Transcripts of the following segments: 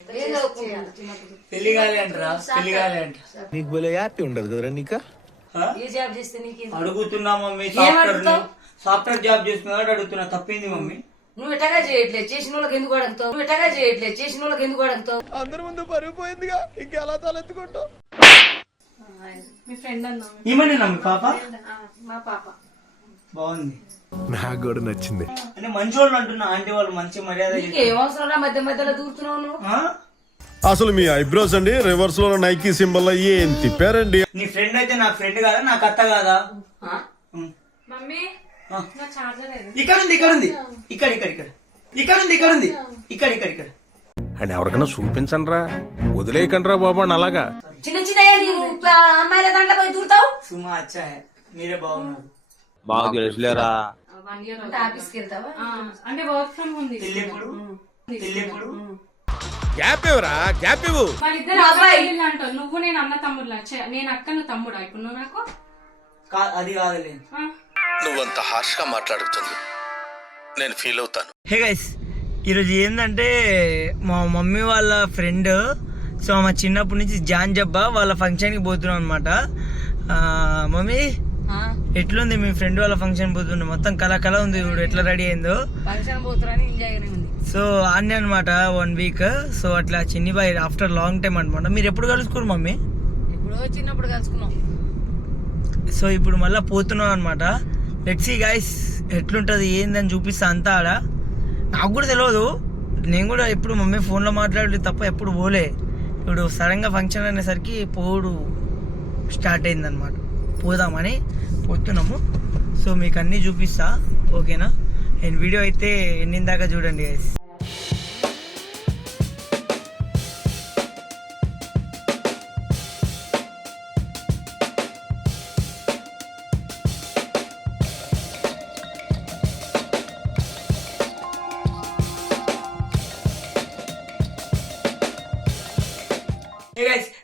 ఏం? పెళ్ళి కాలే అంటారా పెళ్ళి కాలే అంట నీకు భలే హ్యాపీ ఉండదు కదరా నీకా? ఏ జాబ్ చేస్తే నీకేం అడుగుతున్నా మమ్మీ ఏం సాఫ్ట్వేర్? సాఫ్ట్వేర్ జాబ్ చేస్తున్నాడు అడుగుతున్నా. తప్పింది మమ్మీ. నువ్వు ఎటగా చేయట్లేదు? చేసిన వాళ్ళకి ఎందుకు అడుగుతావు? నువ్వు ఎటగా చేయట్లేదు? చేసిన వాళ్ళకి ఎందుకు అడుగుతావు? అందరి ముందు పరుగు పోయిందిగా ఇంకెలా తలెత్తుకుంటావు? మీ ఫ్రెండ్ అన్నా. ఏమని నమ్మి పాప? మా పాప. బాగుంది. నాకు కూడా నచ్చింది. అంటే మంచి వాళ్ళు అంటున్నా ఆంటీ వాళ్ళు మంచి మర్యాద చేస్తారు. నీకేం అవసరం రా మధ్య మధ్యలో దూరుతున్నావు నువ్వు? ఆ? అసలు మీ ఐబ్రోస్ అండి రివర్స్లో నైకీ సింబల్ ఏం తిప్పారండి? నీ ఫ్రెండ్ అయితే నా ఫ్రెండ్ కాదా నాకు అత్త కాదా? ఆ? ఉమ్. మమ్మీ ఆ. నా చార్జర్ ఏది ఇక్కడ ఉంది ఇక్కడ ఉంది ఇక్కడ ఇక్కడ. ఇక్కడ ఇక్కడ ఉంది ఇక్కడ ఉంది ఇక్కడ ఇక్కడ. ఇక్కడ అని ఎవరికైనా చూపించండి రా వదిలేయకండి రా బాబు అని అలాగా. చిన్న చిన్న అమ్మాయిల దాంట్లో పోయి దూరుతావు? సుమా అచ్చా హై మీరే బాగున్నారు. బాగా తెలుసులేరా వన్ ఇయర్ అంటే వర్క్ ఫ్రమ్ గ్యాప్ ఇవ్వరా గ్యాప్ ఇవ్వు. వాళ్ళిద్దరు అబ్బాయి అంటారు నువ్వు నేను అన్న నేను అక్క నువ్వు తమ్ముడా? ఇప్పుడు నువ్వు నాకు? అది కాదులే? నువ్వంత హార్ష్గా మాట్లాడుతుంది. నేను ఫీల్ అవుతాను. హే గైస్ ఈరోజు ఏంటంటే మా మమ్మీ వాళ్ళ ఫ్రెండ్ సో మా చిన్నప్పటి నుంచి జాన్ జబ్బా వాళ్ళ ఫంక్షన్కి పోతున్నాం అనమాట మమ్మీ ఎట్లుంది మీ ఫ్రెండ్ వాళ్ళ ఫంక్షన్ పోతుంది మొత్తం కళ కళ ఉంది ఇప్పుడు ఎట్లా రెడీ అయిందో. ఫంక్షన్ పోతున్నాని ఎంజాయ్ ఉంది. సో ఆన్నే అనమాట వన్ వీక్ సో అట్లా చిన్ని బాయ్ ఆఫ్టర్ లాంగ్ టైం అనమాట మీరు ఎప్పుడు కలుసుకోరు మమ్మీ? ఎప్పుడో చిన్నప్పుడు కలుసుకున్నాం. సో ఇప్పుడు మళ్ళీ పోతున్నాం అనమాట లెట్ సీ గైస్ ఎట్లుంటుంది ఏందని చూపిస్తా అంతా ఆడ. నాకు కూడా తెలియదు నేను కూడా ఎప్పుడు మమ్మీ ఫోన్లో మాట్లాడి తప్ప ఎప్పుడు పోలే. ఇప్పుడు సడన్గా ఫంక్షన్ అనేసరికి పోడు స్టార్ట్ అయిందనమాట పోదామని పోతున్నాము. సో మీకు అన్నీ చూపిస్తా. ఓకేనా? నేను వీడియో అయితే ఎండిన దాకా చూడండి గైస్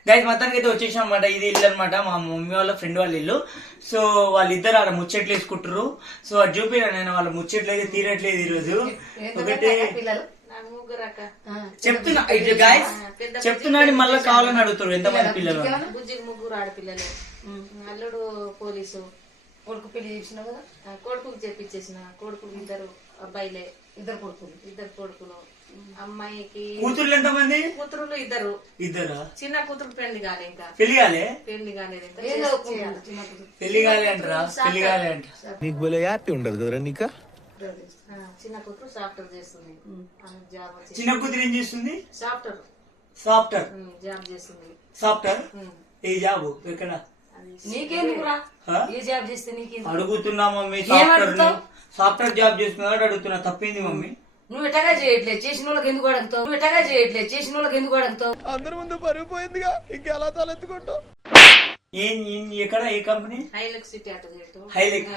గైస్ గైస్ మొత్తానికి అయితే వచ్చేసాం అనమాట ఇది ఇల్లు అనమాట మా మమ్మీ వాళ్ళ ఫ్రెండ్ వాళ్ళ ఇల్లు. సో వాళ్ళిద్దరు ఆడ ముచ్చట్లు వేసుకుంటారు సో అది చూపినా నేను వాళ్ళ ముచ్చట్లు అయితే తీరట్లేదు ఈరోజు. ఒకటి చెప్తున్నా ఇది గైస్ చెప్తున్నాడు మళ్ళీ కావాలని అడుగుతారు ఎంతమంది పిల్లలు. బుజ్జికి ముగ్గురు ఆడపిల్లలు. అల్లుడు పోలీసు. కొడుకు పెళ్ళి చేసినావు కదా? కొడుకుకి చెప్పించేసిన. కొడుకు ఇద్దరు అబ్బాయిలే. ఇద్దరు కొడుకులు. ఇద్దరు కొడుకులు. అమ్మాయికి కూతుర్లు ఎంతమంది? కూతురులు ఇద్దరు. ఇద్దరా? చిన్న కూతురు పెళ్ళి కాలే ఇంకా. పెళ్ళి కాలే? పెళ్ళి కాలేదు? పెళ్ళి కాలే అంటారా? పెళ్ళి కాలే అంట. నీకు భలే హ్యాపీ ఉండదు కదరా నీకా? చిన్న కూతురు సాఫ్ట్వేర్ చేస్తుంది. చిన్న కూతురు ఏం చేస్తుంది? సాఫ్ట్వేర్. సాఫ్ట్వేర్. జాబ్ చేస్తుంది. సాఫ్ట్వేర్? ఏ జాబు? ఎక్కడ? నీకెందుకురా? ఏ జాబ్ చేస్తే నీకెందుకు? అడుగుతున్నా మమ్మీ సాఫ్ట్వేర్? సాఫ్ట్వేర్ జాబ్ చేస్తున్నాడు అడుగుతున్నా. తప్పింది మమ్మీ? నువ్వు ఎటగా చేయట్లేదు చేసిన వాళ్ళకి ఎందుకు అడుగుతావు? నువ్వు ఎటగా చేయట్లేదు చేసిన వాళ్ళకి ఎందుకు అడుగుతావు? అందరి ముందు పరుగు పోయిందిగా ఇంకెలా తలెత్తుకుంటావు? ఏం ఏం- ఎక్కడ ఏ కంపెనీ? హైలెక్ సిటీ హైలెక్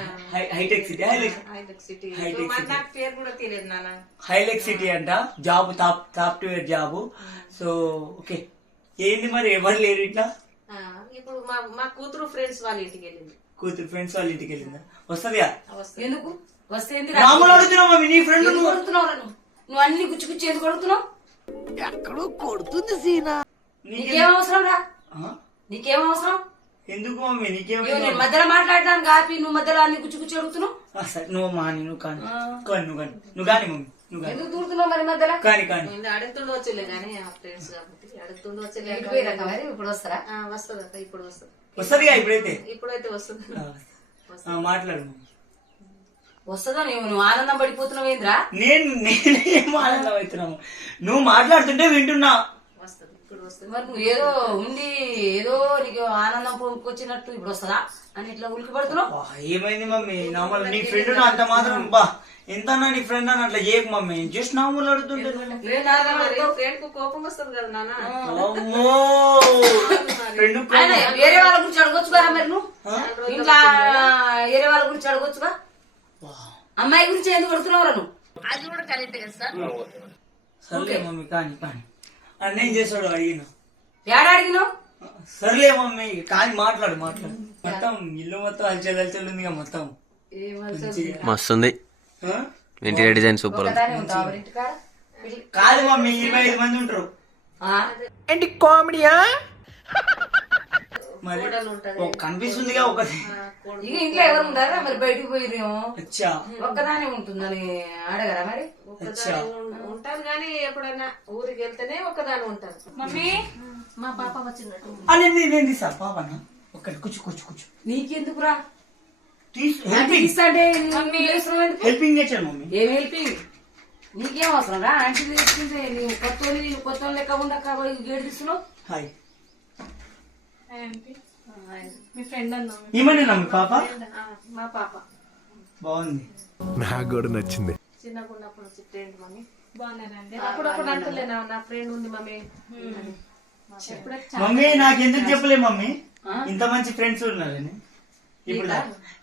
హైటెక్ సిటీ హైలెక్ హైలెక్ సిటీ. హైటెక్. నాకు పేరు కూడా తెలియదు నాన్న. హైలెక్ సిటీ అంట job top software job. So okay. ఏంది మరి ఎవరు లేరు ఇట్లా? ఆ, ఇప్పుడు మా మా కూతురు ఫ్రెండ్స్ వాళ్ళ ఇంటికి వెళ్ళింది. కూతురు ఫ్రెండ్స్ వాళ్ళ ఇంటికి వెళ్ళిందా? వస్తుందిగా? వస్తుంది. ఎందుకు? రాములు అడుగుతున్నావు మమ్మీ నీ ఫ్రెండ్ నువ్వు? అన్ని గుచ్చి గుచ్చి ఎందుకు అడుగుతున్నావు నీకేం అవసరం రా? నీకేం అవసరం? ఎందుకు మమ్మీ? నీకేం నేను మధ్యలో మాట్లాడడానికి కాపి నువ్వు మధ్యలో అన్ని గుచ్చి గుచ్చి అడుగుతున్నావు? ఆ, సరే నువ్వు మాని నువ్వు కాని. కాని నువ్వు కాని. నువ్వు కాని మమ్మీ ఎందుకు దూరుతున్నావు మరి మధ్యలో? కాని కాని. అడుగుతుండవచ్చులే కానీ ఆ ఫ్రెండ్స్ కాబట్టి పోయినాక మరి? ఇప్పుడు వస్తారా? ఆ, వస్తుంది అక్క ఇప్పుడు వస్తుంది. వస్తుందిగా ఇప్పుడైతే? ఇప్పుడైతే వస్తుంది. ఆ, ఆ, మాట్లాడు మమ్మీ. వస్తుందా? నువ్వు నువ్వు ఆనందం పడిపోతున్నావు ఏంద్రా నేను నేనేం ఆనందం అవుతున్నాము నువ్వు మాట్లాడుతుంటే వింటున్నా. వస్తుంది ఇప్పుడు వస్తుంది. మరి నువ్వు ఏదో ఉండి ఏదో నీకు ఆనందం వచ్చినట్టు ఇప్పుడు వస్తుందా? అని ఇట్లా ఉలికి పడుతున్నావు ఏమైంది మమ్మీ? నార్మల్ నీ ఫ్రెండ్ అంత మాత్రం బా ఎంత అన్నా నీ ఫ్రెండ్ అని అట్లా చేయకు మమ్మీ జస్ట్ నార్మల్ అడుగుతుంటే ఫ్రెండ్కు కోపం వస్తుంది కదా నాన్న. ఫ్రెండ్ వేరే వాళ్ళ గురించి అడగొచ్చు కదా మరి నువ్వు? ఇంట్లో వేరే వాళ్ళ గురించి అడగొచ్చుగా? అమ్మాయి గురించి ఎందుకు అడుగుతున్నావు రా నువ్వు? అది కూడా కరెక్ట్ కదా సార్. సర్లే మమ్మీ కానీ కానీ. అన్నేం చేస్తాడు అడిగిన. ఏడ అడిగినావు సర్లే మమ్మీ కానీ మాట్లాడు మాట్లాడు. మొత్తం ఇల్లు మొత్తం హల్చల్ హల్చల్ ఉంది మొత్తం. మస్తుంది? ఇంటీరియర్ డిజైన్ సూపర్ కాదు మమ్మీ ఇరవై ఐదు మంది ఉంటారు. ఆ? ఏంటి కామెడీయా? మరి ఓ కనిపిస్తుందిగా ఒకటి. ఇక ఇంట్లో ఎవరు ఉంటారా? మరి బయటికి పోయిరేమో అచ్చా. ఒక్కదానే ఉంటుందని అడగరా మరి? ఉంటాను కానీ ఎప్పుడైనా ఊరికి వెళ్తేనే ఒకదాని ఉంటాను. మమ్మీ? మా పాప వచ్చినట్టు అని నేను తీసా పాపన? ఒక్కటి కూర్చు కూర్చు కూర్చు. నీకెందుకురా? తీసు అంటే హెల్పింగ్ నేచర్ మమ్మీ. ఏం హెల్పింగ్ నీకేం అవసరం రా? ఆంటీ తీసుకుంటే నీవు కొత్త కొత్త లెక్క ఉండక గేడు తీసుకున్నావు హాయ్. మీ ఫ్రెండ్ అన్నా? ఏమన్నా మీ పాప? ఆ, మా పాప. బాగుంది. నాకు కూడా నచ్చింది. చిన్నగా ఉన్నప్పుడు మమ్మీ. అప్పుడప్పుడు అంటలేనా? నా ఫ్రెండ్ ఉంది మమ్మీ. నాకు ఎందుకు చెప్పలే మమ్మీ? ఇంత మంచి ఫ్రెండ్స్ ఉన్నారని ఇప్పుడు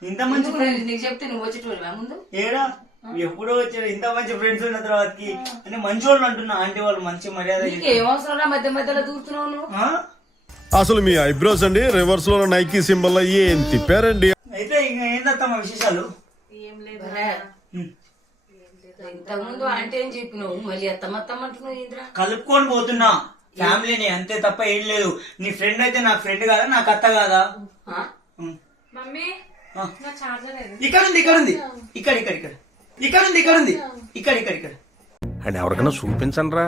ఇంత మంచి నీకు చెప్తే నువ్వు వచ్చేటోళ్ళవా ముందు? ఏడా? ఎప్పుడో వచ్చారు ఇంత మంచి ఫ్రెండ్స్ ఉన్న తర్వాతకి అంటే మంచి వాళ్ళు అంటున్నా. ఆంటీ వాళ్ళు మంచి మర్యాద చేస్తారు. నీకేం అవసరం రా మధ్య మధ్యలో దూరుతున్నావు? అసలు మీ ఐబ్రోస్ అండి రివర్స్లో నైకీ సింబల్ ఏం తిప్పారండి అయితే ఇంకా ఏందత్తమ్మ విశేషాలు? ఏం లేదు అంటే ఏం చెప్పినావు? మళ్ళీ అంటున్నావు కలుపుకొని పోతున్నా. ఫ్యామిలీని అంతే తప్ప ఏం లేదు. నీ ఫ్రెండ్ అయితే నా ఫ్రెండ్ కాదా? నాకు అత్త కాదా. మమ్మీ ఇక్కడ ఉంది ఇక్కడ ఉంది ఇక్కడ ఇక్కడ ఇక్కడ ఇక్కడ. ఉంది ఇక్కడ ఉంది ఇక్కడ ఇక్కడ ఇక్కడ. అండ్ ఎవరికైనా చూపించండి రా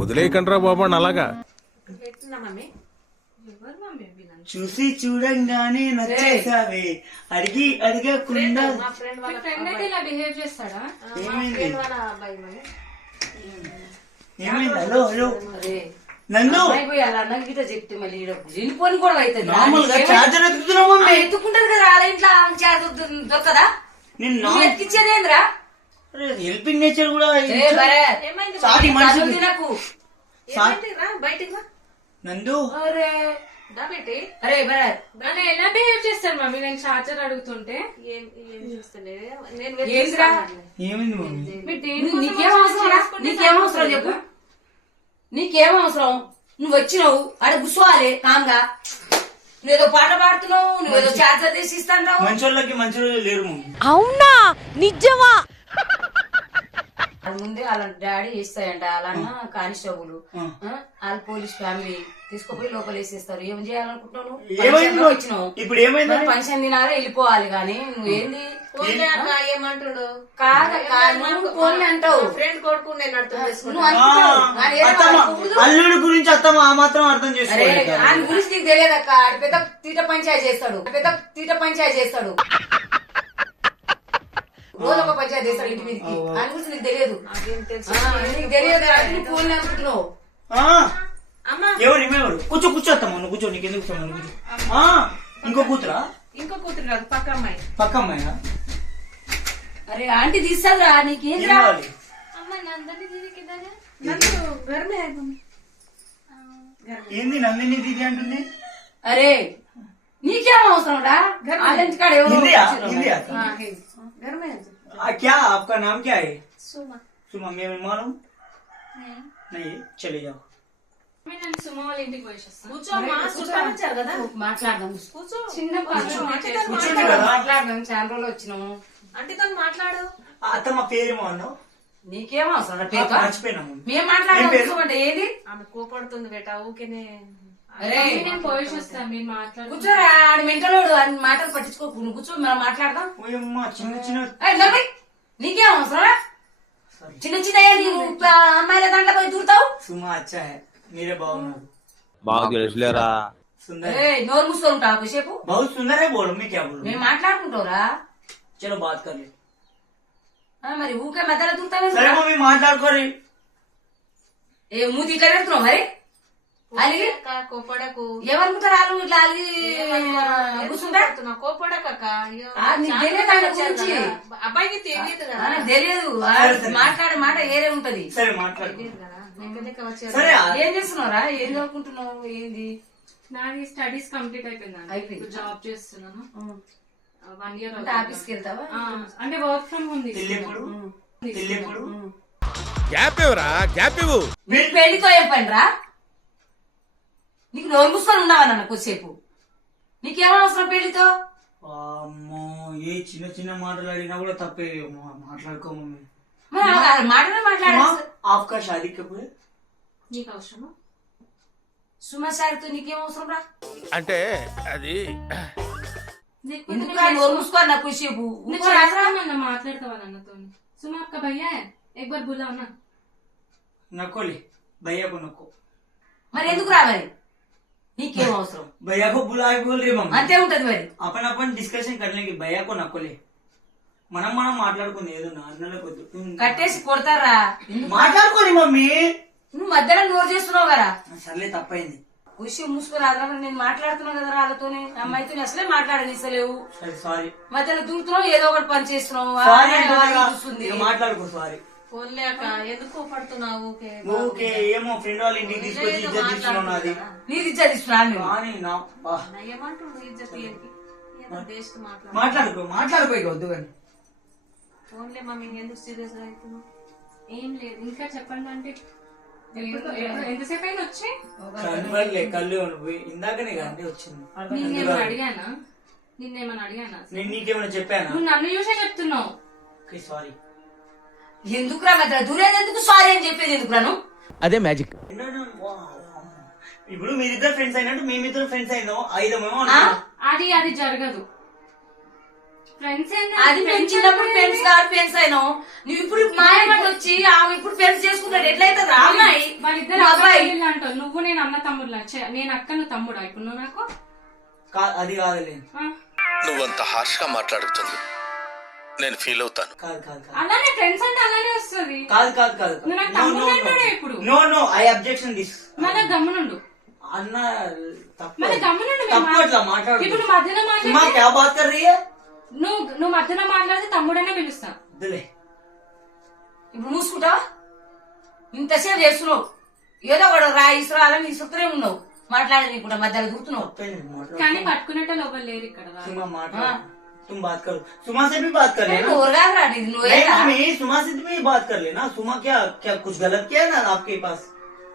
వదిలేయకండి రా బాబు అని అలాగా చూసి? చూడంగానే నచ్చేసావే అడిగి అడిగకుండా ఏమైంది? Hello hello. గిట్ట చెప్తే మళ్ళీ ఈడ వెళ్ళిపోని కూడా అవుతుంది. చార్జర్ ఎత్తుకుతున్నావు కదా అలా ఇంట్లో దొరకదా? నేను నువ్వు ఎత్తిచ్చేదేంద్రా హెల్పింగ్ నేచర్ కూడా బయటికి నందు? అరే దా పెట్టి అరే నన్ను ఎలా బిహేవ్ చేస్తారు మమ్మీ? నేను చార్జర్ అడుగుతుంటే. ఏం ఏం చేస్తలే నేను ఏంద్రా? ఏమైంది మమ్మీ? మీరు దేని నీకేం అవసరం రా? నీకేం అవసరం చెప్పు. నీకేం అవసరం? నువ్వు వచ్చినావు ఆడ కూర్చోవాలి కామ్గా. నువ్వేదో పాట పాడుతున్నావు నువ్వేదో చార్జర్ తీసి ఇస్తాను మంచి వాళ్ళకి మంచి రోజులు లేరు మమ్మీ అది ముందే వాళ్ళ డాడీ వేస్తాయంట వాళ్ళ అన్న కానిస్టేబుల్. వాళ్ళ పోలీస్ ఫ్యామిలీ తీసుకుపోయి లోపల వేసేస్తారు. ఏం చేయాలనుకుంటున్నావు వచ్చినావు ఇప్పుడు ఏమైంది? పెన్షన్ తినాలా? వెళ్ళిపోవాలి కానీ నువ్వేంది ఏమంటుడు. అల్లుడి గురించి అత్తమ్మ ఆ మాత్రం అర్థం చేసుకోవాలి ఆయన గురించి నీకు తెలియదు అక్క. ఆడు పెద్ద తీట పంచాయతీ చేస్తాడు. పెద్ద తీట పంచాయతీ చేస్తాడు. రోజు ఒక ఇంటి మీదకి. గురించి నీకు తెలియదు. నీకు తెలియదు ఫోన్ అనుకుంటున్నావు. ఎవరు కూర్చో కూర్చోస్తామా నువ్వు కూర్చో నీకు ఎందుకు ఇంకో కూతురా? ఇంకో కూతురు కాదు పక్క అమ్మాయి. పక్క అమ్మాయి? అరే ఆంటీ తీస్తారా నీకు ఏం రావాలి ఏంది? నందిని దీది అంటుంది? అరే నీకేమో అవసరం రా? కాడ ఎవరు హిందీయా వచ్చిర్రు. హిందీయా हाँ है घर में है आ, क्या आपका नाम क्या है सुमा सुमा मैं मालूम नहीं चले जाओ మమ్మీ నన్ను సుమ వాళ్ళ ఇంటికి పోయేస్తాను కూర్చో అమ్మా చుట్టాలు వచ్చారు కదా మాట్లాడదాం కూర్చో చిన్న పని కూర్చోండి కదా మాట్లాడదాం చాలా రోజులు వచ్చినాము ఆంటీతో మాట్లాడు ఆ, అత్తమ్మ పేరేమో అన్నావు నీకేం అవసరం రా ఆ, పేరుతో మర్చిపోయినా మమ్మీ. మేము ఏం మాట్లాడదాం పేరు? కూర్చోమంటే ఏది ఆమె కోపడుతుంది బేట ఊకేనే అరే నేను పోయేసి వస్తాను మీరు మాట్లాడు కూర్చోరా ఆడు మెంటలోడు అని మాటలు పట్టించుకోకు నువ్వు కూర్చో మనం మాట్లాడదాం ఓయమ్మ చిన్న చిన్న ఏయ్, నవ్వి. నీకేం అవసరం రా? చిన్న చిన్న ఏంది నువ్వు ప- అమ్మాయిల దాంట్లో పోయి దూరుతావు సుమా అచ్చా है మీరే బాగున్నారు మాకు తెలుసులేరా सुंदर है। ఏయ్, నోరు మూసుకొని ఉంటావు కాసేపు बहुत सुंदर है बोलो मैं क्या बोलूं మేము మాట్లాడుకుంటావురా चलो बात कर ले ఆ, మరి ఊకే మధ్యలో దూరుతావు సరే మమ్మీ మాట్లాడుకోరి ఏ మూతి ఇట్లా పెడుతున్నావు మరి అలిగి కోపడకు. ఏమనుకుంటారు వాళ్ళు ఇట్లా అలిగి కూర్చుంటా కోపడుతున్నా కోపడక అబ్బాయికి తెలియదు కదా. మాట్లాడే మాట ఏరే ఉంటది. సరే ఏం చేస్తున్నావురా? ఏం చదువుకుంటున్నావు? ఏంది? నాది స్టడీస్ కంప్లీట్ అయిపోయింది. అయిపోయింది. జాబ్ చేస్తున్నాను. వన్ ఇయర్ ఆఫీస్కి వెళ్తావా? అంటే వర్క్ ఫ్రమ్ హోమ్ గ్యాప్ ఇవ్వరా? గ్యాప్ ఇవ్వు. మీరు పెళ్ళితో ఏం పని రా నీకు నోరు మూసుకొని ఉండవా కొద్దిసేపు నీకేం అవసరం పెళ్లితో అమ్మో ఏ చిన్న చిన్న మాటలు అడిగినా కూడా తప్పే మా- మాట్లాడుకో మమ్మీ మరి ఆ మాటలే माँ, మాట్లాడాలి आपका शादी कब है నీకు అవసరమా సుమా సార్తో నీకేం అవసరం రా అంటే అది లేకపోతే ఎందుకు నువ్వు రా చేసుకో. నోరు మూసుకో నా కుషేపు నువ్వు చేస్తామన్నా మాట్లాడతావా అన్నతో సుమా అక్క భయ్యా एक बार बुलाओ ना నక్కోలే భయ్యా को नको మరి ఎందుకు రా మరి నీకేం అవసరం भैया को बुला के बोल रही मम्मी అంతే ఉంటది మరి अपन अपन डिस्कशन कर लेंगे भैया को నక్కోలే మనం మనం మాట్లాడుకుంది ఏదో నా అన్నలకు వద్దు కట్టేసి కొడతారా ఎందుకు? మాట్లాడుకోని మమ్మీ నువ్వు మధ్యలో నోరు చేస్తున్నావు కదా సర్లే తప్పైంది విషయం మూసుకొని ఆదరా నేను మాట్లాడుతున్నావు కదా వాళ్ళతోనే అమ్మాయితో అసలే మాట్లాడనిస్తలేవు సరే సారీ మధ్యలో దూరుతున్నావు ఏదో ఒకటి పని చేస్తున్నావు ఆ సారీ అమ్మాయి వాళ్ళకి చూస్తుంది. మాట్లాడుకో సారీ ఊకే ఏమో ఫ్రెండ్ వాళ్ళ ఇంటికి తీసుకొచ్చి ఇజ్జత్ తీసుకున్నావు నాది. నీది ఇచ్చేది ఇస్తున్నాను కానీ నా బా. నా ఏమంటుండు ఇజ్జత్ ఇయ్యకి? ఏదో దేశ్ మాట్లాడు. మాట్లాడుకో వద్దు కానీ. ఫోన్లే మమ్మీ ఎందుకు సీరియస్ అవుతున్నావు ఏం లేదు ఇంకా చెప్పండి అంటే. ఎంతసేపు అయింది వచ్చి? కనబడలే కళ్ళు పోయి ఇందాకనే కానీ వచ్చింది. నిన్నేమన్నా అడిగానా? నిన్నేమన్నా అడిగానా? నేను నీకేమైనా చెప్పానా? నువ్వు నన్ను చూసే చెప్తున్నావు. ఓకే సారీ ఎందుకురా సారీ అని చెప్పేది ఎందుకు రాను అదే మ్యాజిక్ ఇప్పుడు మీరిద్దరు ఫ్రెండ్స్ అయినట్టు మేమిద్దరు ఫ్రెండ్స్ అయినాం. ఐదమేమో ఆ? అనుకున్నాం. అది అది జరగదు. ఫ్రెండ్స్ అది మేము చిన్నప్పుడు ఫ్రెండ్స్ కాదు ఫ్రెండ్స్ నువ్వు ఇప్పుడు వచ్చి ఆమె ఇప్పుడు ఫ్రెండ్స్ చేసుకుంటాడు ఎట్లయితే రా అమ్మాయి వాళ్ళిద్దరు నువ్వు అబ్బాయి. అబ్బాయి అంటావు నువ్వు నేను అన్న తమ్ముడులా ఛే, నేను అక్క నువ్వు తమ్ముడా? ఇప్పుడు నువ్వు నాకు? కా- అది కాదులే. ఆ? నువ్వంత హార్ష్గా మాట్లాడుతుంది. నేను ఫీల్ అవుతాను. అంటే అలానే వస్తుంది. కాదు కాదు నువ్వు ఐ అబ్జెక్షన్ మధ్యలో మా నువ్వు నువ్వు మాట్లాడితే తమ్ముడనే పిలుస్తా. ఇప్పుడు మూసుకుంటా? ఇంతసేపు చేస్తున్నావు. ఏదో ఒకడు రా ఇసురా అలానే ఇసుకునే ఉన్నావు. మాట్లాడేది ఇప్పుడు మధ్యలో కూర్చున్నావు కానీ పట్టుకునేట లోపల లేరు ఇక్కడ तुम बात करो सुमा से भी बात कर लेना నోరు కాదురా నీది नहीं నువ్వేరా मम्मी सुमा से भी बात कर लेना सुमा क्या क्या कुछ गलत किया है ना आपके पास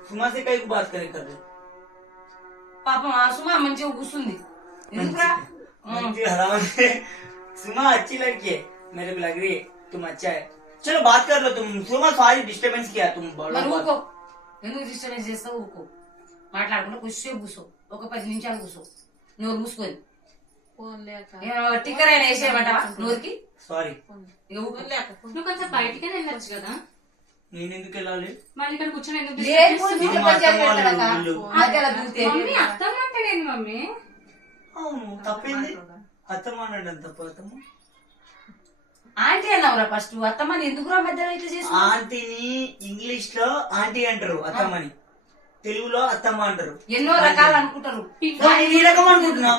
सुमा से कहीं बात करे कर रहे పాపం ఆ సుమా మంచిగా కూర్చుంది ఎందుకురా मुझे हराम है सुमा अच्छी लड़की है मेरे को लग रही है तुम अच्छा है चलो बात कर लो तुम सुमा सॉरी डिस्टर्बेंस किया तुम बोलो మరి बात। ఊకో ఎందుకు డిస్టర్బెన్స్ చేస్తావు ఊకో మాట్లాడకుండా కొద్దిసేపు కూర్చో ఒక పది నిమిషాలు కూర్చో నోరు మూసుకొని ఫోన్లే అక్క ఏ, టిక్కర్ అయినా వేసేయమంటావా? నోరుకి? సారీ. నువ్వు కొంచెం బయటికి వెళ్ళొచ్చు కదా. నేను ఎందుకు వెళ్ళాలి? మళ్ళీ ఇక్కడ కూర్చొని మమ్మీ అర్థం మాట్లాడేది మమ్మీ? అవును తప్పింది? అత్తమ్మ అన్నాడు తప్పు అత్తమ్మ. ఆంటీ అన్నావురా ఫస్ట్. అత్తమ్మని ఎందుకురా మధ్యలో ఇట్లా చేసి ఆంటీని ఇంగ్లీష్లో ఆంటీ అంటారు అత్తమ్మని. తెలుగులో అత్తమ్మ అంటారు. ఎన్నో రకాలు అనుకుంటారు. ఈ రకం అనుకుంటున్నా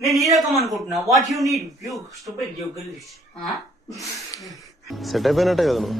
నేను ఈ రకం అనుకుంటున్నా. What you need you stupid you girlish set అయిపోయినట్టే కదా నువ్వు.